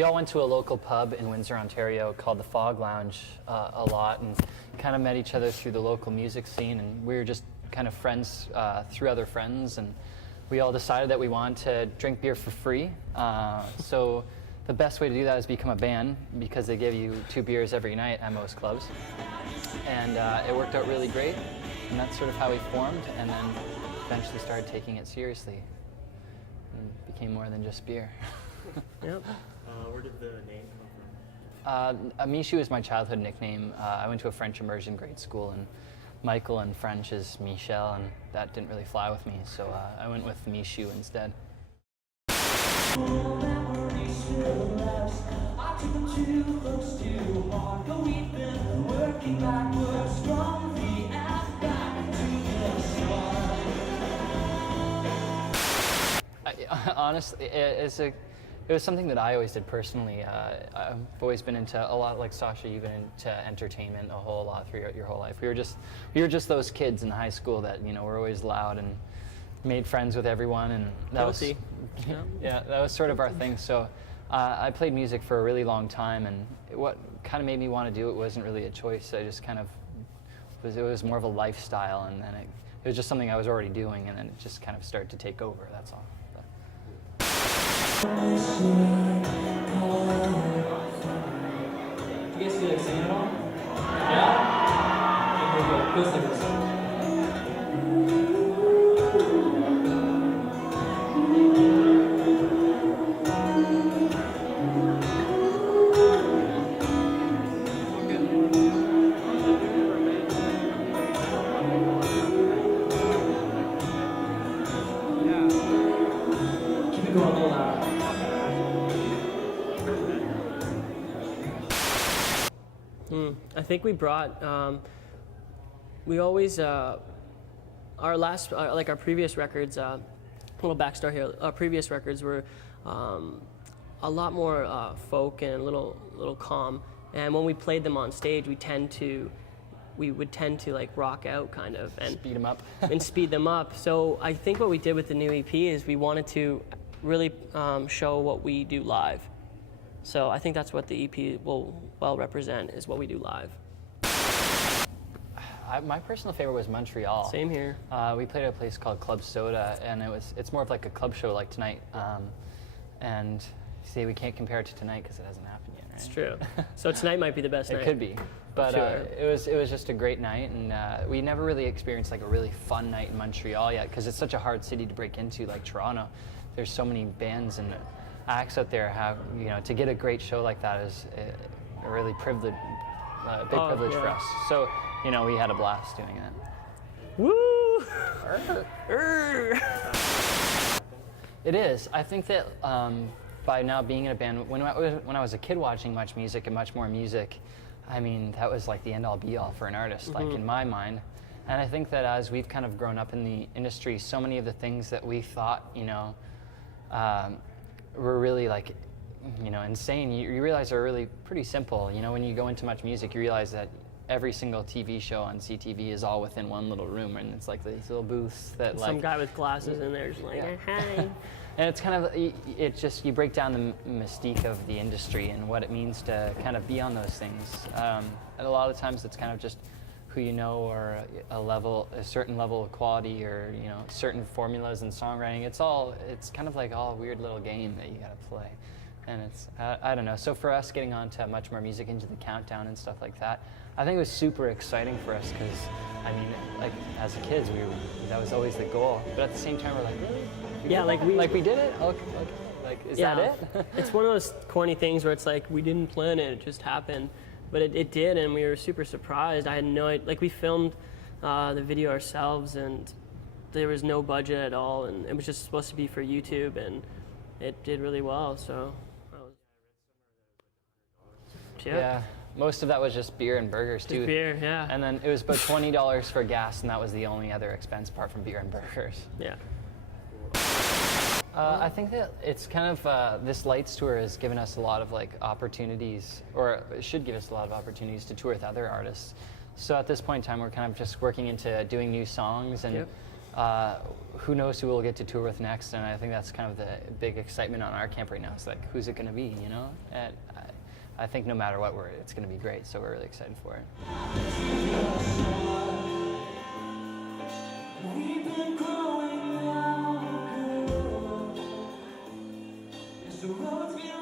we all went to a local pub in Windsor, Ontario called the Fog Lounge a lot, and kind of met each other through the local music scene, and we were just kind of friends through other friends, and we all decided that we wanted to drink beer for free. So the best way to do that is become a band, because they give you 2 beers every night at most clubs. And it worked out really great, and that's sort of how we formed, and then eventually started taking it seriously. And became more than just beer. Yep. Where did the name come from? Michou is my childhood nickname. I went to a French immersion grade school, and Michael in French is Michel, and that didn't really fly with me, so I went with Michou instead. Honestly, it was something that I always did personally. I've always been into a lot, like Sasha, you've been into entertainment a whole lot throughout your whole life. We were just those kids in high school that, you know, were always loud and made friends with everyone, and that was yeah, that was sort of our thing. So I played music for a really long time, and what kind of made me want to do it wasn't really a choice. I just kind of it was more of a lifestyle, and then it was just something I was already doing, and then it just kind of started to take over. That's all. You guys feel like singing at all? Yeah? Okay, here we go. Go sing this. Keep it going a little louder. I think we brought, we always, our previous records, a little backstory here, our previous records were a lot more folk and a little calm, and when we played them on stage, we would tend to like rock out kind of and Speed them up. and speed them up. So I think what we did with the new EP is we wanted to really show what we do live. So I think that's what the EP will well represent, is what we do live. My personal favorite was Montreal. Same here. We played at a place called Club Soda, and it's more of like a club show like tonight. And see, we can't compare it to tonight because it hasn't happened yet, right? It's true. So tonight might be the best night. It could be, but Sure. it was just a great night, and we never really experienced like a really fun night in Montreal yet, because it's such a hard city to break into, like Toronto. There's so many bands and acts out there. You know, to get a great show like that is a really big privilege for us. So, you know, we had a blast doing it. Woo! It is. I think that by now being in a band, when I was a kid watching much music and much more music, I mean, that was like the end-all be-all for an artist, like in my mind. And I think that as we've kind of grown up in the industry, so many of the things that we thought, you know, were really like, you know, insane, you realize are really pretty simple. You know, when you go into much music, you realize that every single TV show on CTV is all within one little room, and it's like these little booths that like... Some guy with glasses in there just like, hi. And it's kind of, it's just, you break down the mystique of the industry and what it means to kind of be on those things. And a lot of times it's kind of just who you know, or a certain level of quality, or, you know, certain formulas in songwriting. It's kind of like all a weird little game that you gotta play. And it's, I don't know. So for us, getting on to much more music, into the countdown and stuff like that, I think it was super exciting for us, because, I mean, like, as kids, that was always the goal. But at the same time, we're like, really? Yeah, like we did it? Okay. Like, is that it? It's one of those corny things where it's like, we didn't plan it, it just happened. But it did, and we were super surprised. I had no idea, like, we filmed the video ourselves, and there was no budget at all, and it was just supposed to be for YouTube, and it did really well, so. Yeah, most of that was just beer and burgers too. Just beer, yeah. And then it was about $20 for gas, and that was the only other expense apart from beer and burgers. Yeah. I think that it's kind of, this Lights tour has given us a lot of like opportunities, or it should give us a lot of opportunities to tour with other artists. So at this point in time, we're kind of just working into doing new songs, and who knows who we'll get to tour with next, and I think that's kind of the big excitement on our camp right now. It's like, who's it going to be, you know? And I think no matter what, it's going to be great, so we're really excited for it. We've been growing longer as the roads get